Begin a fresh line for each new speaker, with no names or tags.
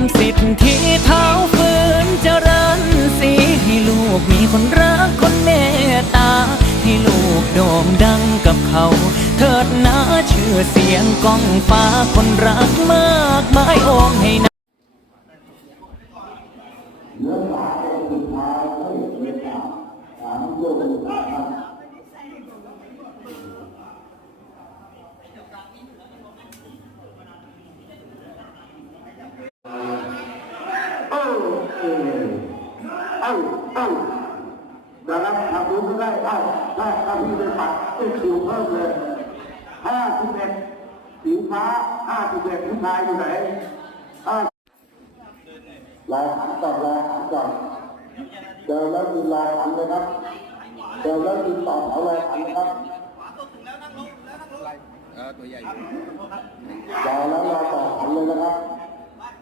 มสิทธิเท้าฟื้นเจริญสีให้ลูกมีคนรักคนเมตตา ให้ลูกโด่งดังกับเขา เถิดนะชื่อเสียงก้องฟ้าคนรักมากมายโอมให้นะ
เอ้ เอ้าเอ้าเอ้าเดี๋ยวนทำดูก็ได้เอ้าได้ครับพี่เป็นปัดเป็นคิวเพิ่มเลยห้าสิบเอ็ดสีฟ้าห้าสิบเอ็ดผู้ชายอยู่ไหนห้ารายหันก่อนรายหันก่อนเดินแล้วมีรายหันเลยครับเดินแล้วมีต่อแถวรายหันครับ
เออตัวใหญ่
ยาวแล้วรายต่อหันเลยนะครับ